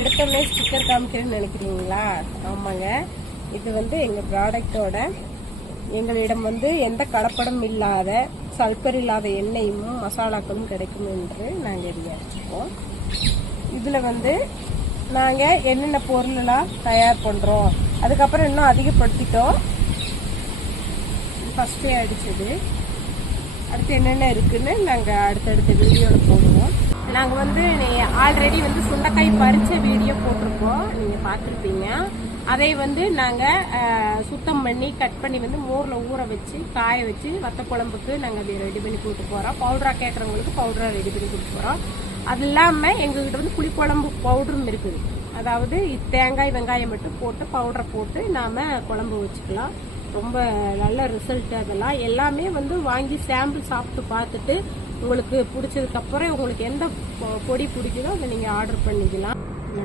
எடுத்தோடனே ஸ்டிக்கர் காமிக்கிறேன்னு நினைக்கிறீங்களா? ஆமாங்க, இது வந்து எங்கள் ப்ராடக்டோட எங்களிடம் வந்து எந்த கலப்படம் இல்லாத சல்பர் இல்லாத எண்ணெயும் மசாலாக்களும் கிடைக்கும் என்று நாங்கள் இதை வச்சுருக்கோம். இதில் வந்து நாங்கள் என்னென்ன பொருளெல்லாம் தயார் பண்ணுறோம், அதுக்கப்புறம் இன்னும் அதிகப்படுத்திட்டோம். ஃபஸ்ட்டே அடிச்சது, அடுத்து என்னென்ன இருக்குன்னு நாங்கள் அடுத்தடுத்த வீடியோவில் போடுவோம். நாங்கள் வந்து ஆல்ரெடி வந்து சுண்டைக்காய் பறித்த வீடியோ போட்டிருக்கோம், நீங்கள் பார்த்துருப்பீங்க. அதை வந்து நாங்கள் சுத்தம் பண்ணி கட் பண்ணி வந்து மோரில் ஊற வச்சு காய வச்சு வத்த குழம்புக்கு நாங்கள் அதை ரெடி பண்ணி கொடுத்து போகிறோம். பவுடராக கேட்குறவங்களுக்கு பவுடராக ரெடி பண்ணி கொடுத்து போகிறோம். அது இல்லாமல் எங்ககிட்ட வந்து புளிக்குழம்பு பவுடரும் இருக்குது. அதாவது தேங்காய் வெங்காயம் மட்டும் போட்டு பவுடரை போட்டு நாம் குழம்பு வச்சுக்கலாம். ரொம்ப நல்ல ரிசல்ட். அதெல்லாம் எல்லாமே வந்து வாங்கி சாம்பிள் சாப்பிட்டு பார்த்துட்டு உங்களுக்கு பிடிச்சதுக்கப்புறம் உங்களுக்கு எந்த பொடி பிடிக்குதோ அதை நீங்கள் ஆர்டர் பண்ணிக்கலாம்.